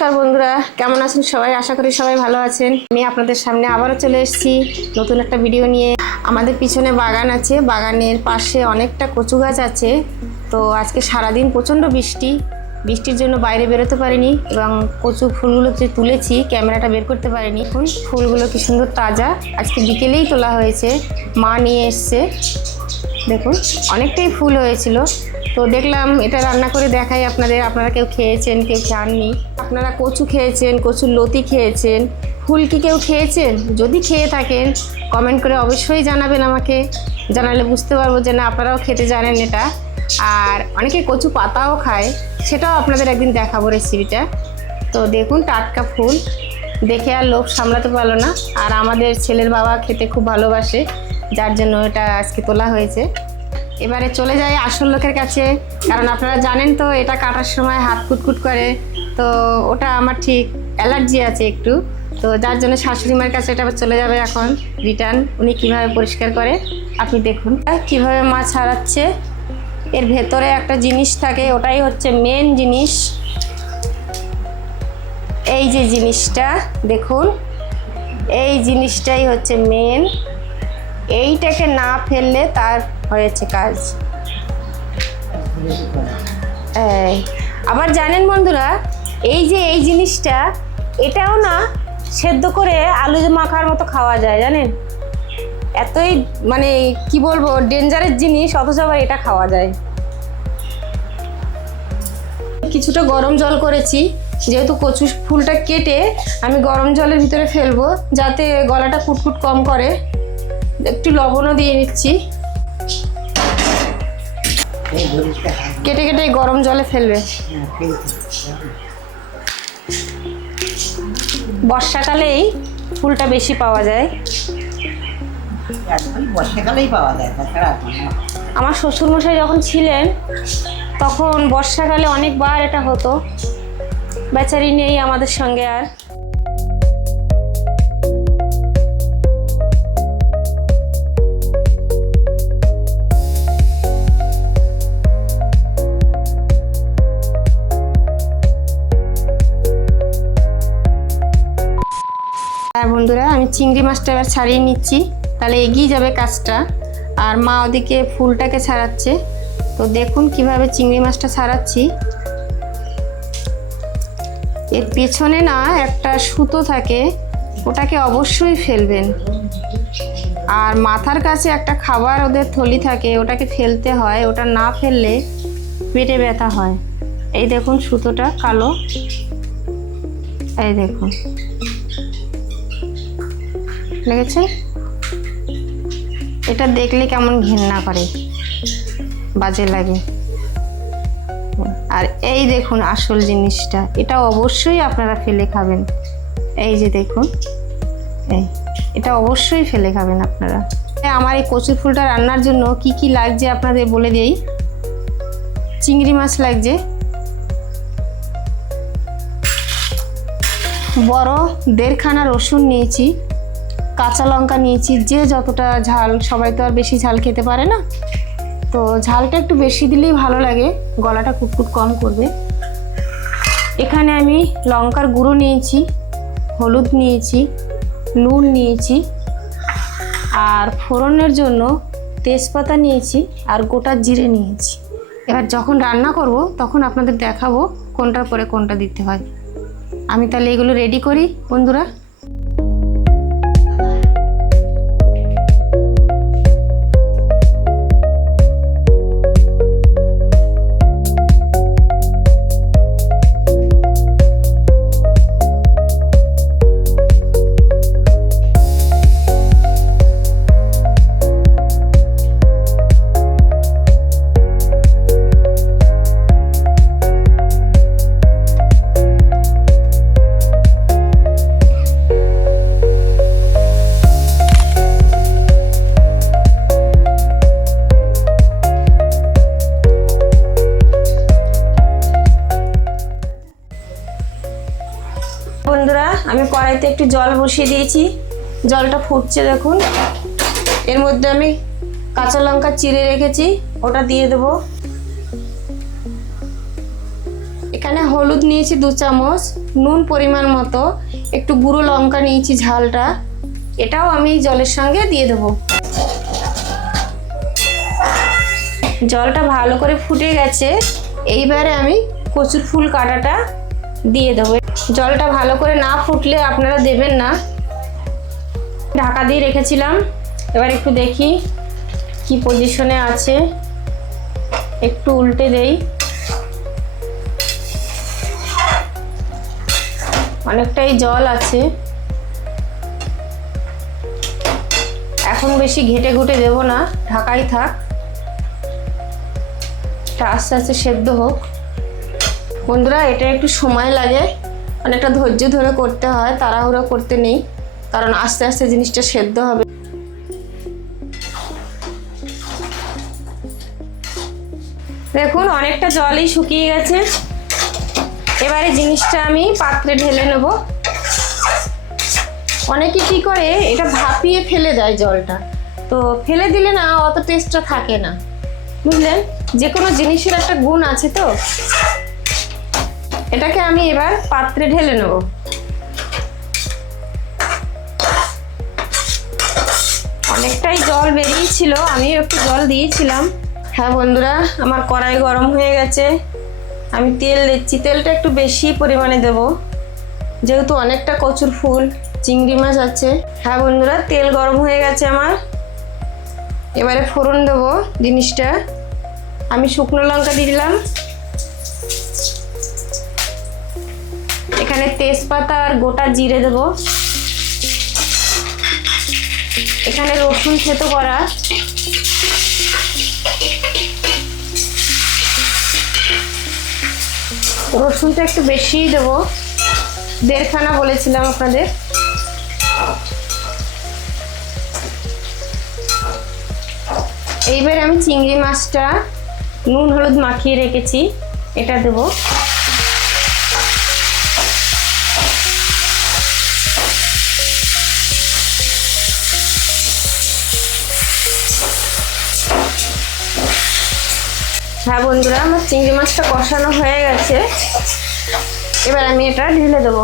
নমস্কার বন্ধুরা, কেমন আছেন সবাই? আশা করি সবাই ভালো আছেন। আমি আপনাদের সামনে আবারও চলে এসেছি নতুন একটা ভিডিও নিয়ে। আমাদের পিছনে বাগান আছে, বাগানের পাশে অনেকটা কচু গাছ আছে। তো আজকে সারাদিন প্রচণ্ড বৃষ্টির জন্য বাইরে বেরোতে পারিনি এবং কচু ফুলগুলো যে তুলেছি ক্যামেরাটা বের করতে পারিনি। এখন ফুলগুলো কি সুন্দর তাজা, আজকে বিকেলেই তোলা হয়েছে, মা নিয়ে এসছে। দেখুন অনেকটাই ফুল হয়েছিল। তো দেখলাম এটা রান্না করে দেখাই আপনাদের। আপনারা কেউ খেয়েছেন, কেউ খাননি। আপনারা কচু খেয়েছেন, কচুর লতি খেয়েছেন, ফুল কি কেউ খেয়েছেন? যদি খেয়ে থাকেন কমেন্ট করে অবশ্যই জানাবেন আমাকে। জানালে বুঝতে পারবো যে না আপনারাও খেতে জানেন এটা। আর অনেকে কচু পাতাও খায়, সেটাও আপনাদের একদিন দেখাবো রেসিপিটা। তো দেখুন টাটকা ফুল, দেখে আর লোভ সামলাতে পারলো না। আর আমাদের ছেলের বাবা খেতে খুব ভালোবাসে, যার জন্য এটা আজকে তোলা হয়েছে। এবারে চলে যাই আসল লোকের কাছে, কারণ আপনারা জানেন তো এটা কাটার সময় হাত কুটকুট করে। তো ওটা আমার ঠিক অ্যালার্জি আছে একটু, তো যার জন্য শাশুড়ি মার কাছে এটা চলে যাবে এখন রিটার্ন। উনি কীভাবে পরিষ্কার করে আপনি দেখুন কীভাবে মাছ ছাড়াচ্ছে। এর ভেতরে একটা জিনিস থাকে, ওটাই হচ্ছে মেন জিনিস। এই যে জিনিসটা দেখুন, এই জিনিসটাই হচ্ছে মেন। এইটাকে না ফেললে তার হয়েছে কাজ। আবার জানেন বন্ধুরা, এই যে এই জিনিসটা, এটাও না সেদ্ধ করে আলু মাখার মতো খাওয়া যায়, জানেন? এতই মানে কি বলবো ডেঞ্জারাস জিনিস, অথচ আবার এটা খাওয়া যায়। কিছুটা গরম জল করেছি, যেহেতু কচু ফুলটা কেটে আমি গরম জলের ভিতরে ফেলবো যাতে গলাটা ফুটফুট কম করে। একটু লবণও দিয়ে নিচ্ছি, কেটে কেটে গরম জলে ফেলবে। বর্ষাকালেই ফুলটা বেশি পাওয়া যায়, বর্ষাকালেই পাওয়া যায়। আমার শ্বশুরমশাই যখন ছিলেন তখন বর্ষাকালে অনেকবার এটা হতো। বেচারি নেই আমাদের সঙ্গে আর। বন্ধুরা আমি চিংড়ি মাছটা এবার ছাড়িয়ে নিচ্ছি, তাহলে এগিয়ে যাবে কাজটা। আর মা ওদিকে ফুলটাকে ছাড়াচ্ছে। তো দেখুন কিভাবে চিংড়ি মাছটা ছাড়াচ্ছি। এর পেছনে না একটা সুতো থাকে, ওটাকে অবশ্যই ফেলবেন। আর মাথার কাছে একটা খাবার ওদের থলি থাকে, ওটাকে ফেলতে হয়। ওটা না ফেললে পেটে ব্যথা হয়। এই দেখুন সুতোটা কালো, এই দেখুন লেগেছে। এটা দেখলে কেমন ঘেন্না করে, বাজে লাগে। আর এই দেখুন আসল জিনিসটা, এটা অবশ্যই আপনারা ফেলে খাবেন। এই যে দেখুন, এটা অবশ্যই ফেলে খাবেন আপনারা। আমার এই কচু ফুলটা রান্নার জন্য কি কি লাগছে আপনাদের বলে দিই। চিংড়ি মাছ লাগছে, বড় 1.5 খানা রসুন নিয়েছি, কাঁচা লঙ্কা নিয়েছি, যে যতটা ঝাল, সবাই তো আর বেশি ঝাল খেতে পারে না, তো ঝালটা একটু বেশি দিলেই ভালো লাগে, গলাটা কুটকুট কম করবে। এখানে আমি লঙ্কার গুঁড়ো নিয়েছি, হলুদ নিয়েছি, নুন নিয়েছি, আর ফোড়নের জন্য তেজপাতা নিয়েছি, আর গোটা জিরে নিয়েছি। এবার যখন রান্না করব তখন আপনাদের দেখাবো কোনটার পরে কোনটা দিতে হয়। আমি তাহলে এগুলো রেডি করি বন্ধুরা। বন্ধুরা আমি কড়াইতে একটু জল বসিয়ে দিয়েছি, জলটা ফুটছে দেখুন। এর মধ্যে আমি কাঁচা লঙ্কা চিড়ে রেখেছি, ওটা দিয়ে দেবো। এখানে হলুদ নিয়েছি 2 চামচ, নুন পরিমাণ মতো, একটু গুঁড়ো লঙ্কা নিয়েছি ঝালটা, এটাও আমি জলের সঙ্গে দিয়ে দেবো। জলটা ভালো করে ফুটে গেছে, এইবারে আমি কচুর ফুল কাটাটা দিয়ে দেবো। জলটা ভালো করে না ফুটলে আপনারা দেবেন না। ঢাকা দিয়ে রেখেছিলাম, এবার একটু দেখি কি পজিশনে আছে, একটু উল্টে দেই। অনেকটাই জল আছে, এখন বেশি ঘেটে ঘুটে দেবো না, ঢাকাই থাক, এটা আস্তে আস্তে সেদ্ধ হোক। বন্ধুরা, এটা একটু সময় লাগে, অনেকটা ধৈর্য ধরে করতে হয়, তাড়াহুড়ো করতে নেই, কারণ আস্তে আস্তে জিনিসটা সেদ্ধ হবে। দেখুন অনেকটা জলই শুকিয়ে গেছে, এবারে জিনিসটা আমি পাত্রে ঢেলে নেব। অনেকে কি করে এটা ভাপিয়ে ফেলে দেয় জলটা, তো ফেলে দিলে না অত টেস্টটা থাকে না, বুঝলেন? যে কোনো জিনিসের একটা গুণ আছে, তো এটাকে আমি এবার পাত্রে ঢেলে নেব। অনেকটাই জল বেরিয়েছিল, আমি একটু জল দিয়েছিলাম। হ্যাঁ বন্ধুরা, আমার কড়াই গরম হয়ে গেছে, আমি তেল দিচ্ছি। তেলটা একটু বেশি পরিমাণে দেব, যেহেতু অনেকটা কচুর ফুল, চিংড়ি মাছ আছে। হ্যাঁ বন্ধুরা, তেল গরম হয়ে গেছে আমার, এবারে ফোড়ন দেবো জিনিসটা। আমি শুকনো লঙ্কা দিয়ে দিলাম, এখানে তেজপাতা আর গোটা জিরে দেব, এখানে রসুন থেতো করা, রসুনটা একটু বেশিই দেবো, 1.5 খানা বলেছিলাম আপনাদের। এইবার আমি চিংড়ি মাছটা নুন হলুদ মাখিয়ে রেখেছি, এটা দেবো। হ্যাঁ বন্ধুরা, আমার চিংড়ি মাছটা কষানো হয়ে গেছে, এবার আমি এটা ঢেলে দেবো।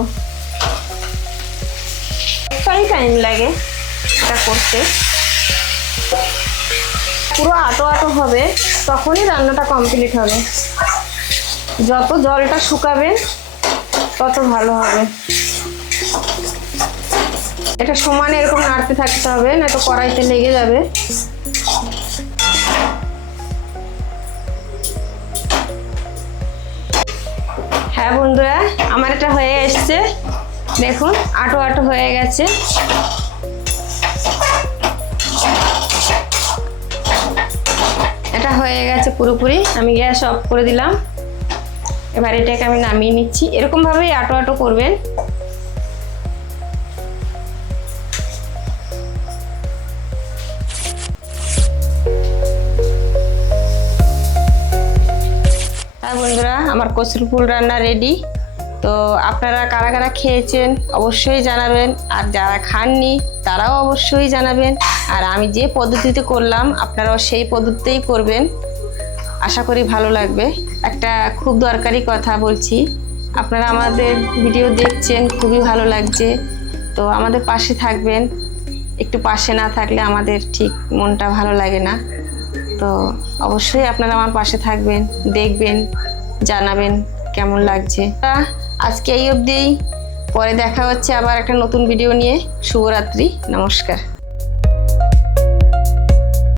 একটাই টাইম লাগে এটা করতে, পুরো আটো আটো হবে, তখনই রান্নাটা কমপ্লিট হবে। যত জলটা শুকাবেন তত ভালো হবে। এটা সমানে এরকম নাড়তে থাকতে হবে, নয়তো কড়াইতে লেগে যাবে। হ্যাঁ বন্ধুরা, আমার এটা হয়ে এসছে, দেখুন আটো আটো হয়ে গেছে। এটা হয়ে গেছে পুরোপুরি, আমি গ্যাস অফ করে দিলাম। এবার এটাকে আমি নামিয়ে নিচ্ছি, এরকমভাবেই আটো আটো করবেন। বন্ধুরা, আমার কচুর ফুল রান্না রেডি। তো আপনারা কারা কারা খেয়েছেন অবশ্যই জানাবেন, আর যারা খাননি তারাও অবশ্যই জানাবেন। আর আমি যে পদ্ধতিতে করলাম আপনারাও সেই পদ্ধতিতেই করবেন, আশা করি ভালো লাগবে। একটা খুব দরকারি কথা বলছি, আপনারা আমাদের ভিডিও দেখছেন, খুবই ভালো লাগছে, তো আমাদের পাশে থাকবেন। একটু পাশে না থাকলে আমাদের ঠিক মনটা ভালো লাগে না, তো অবশ্যই আপনারা আমার পাশে থাকবেন, দেখবেন, জানাবেন কেমন লাগছে। আজকে এই অবধিই, পরে দেখা হচ্ছে আবার একটা নতুন ভিডিও নিয়ে। শুভরাত্রি, নমস্কার।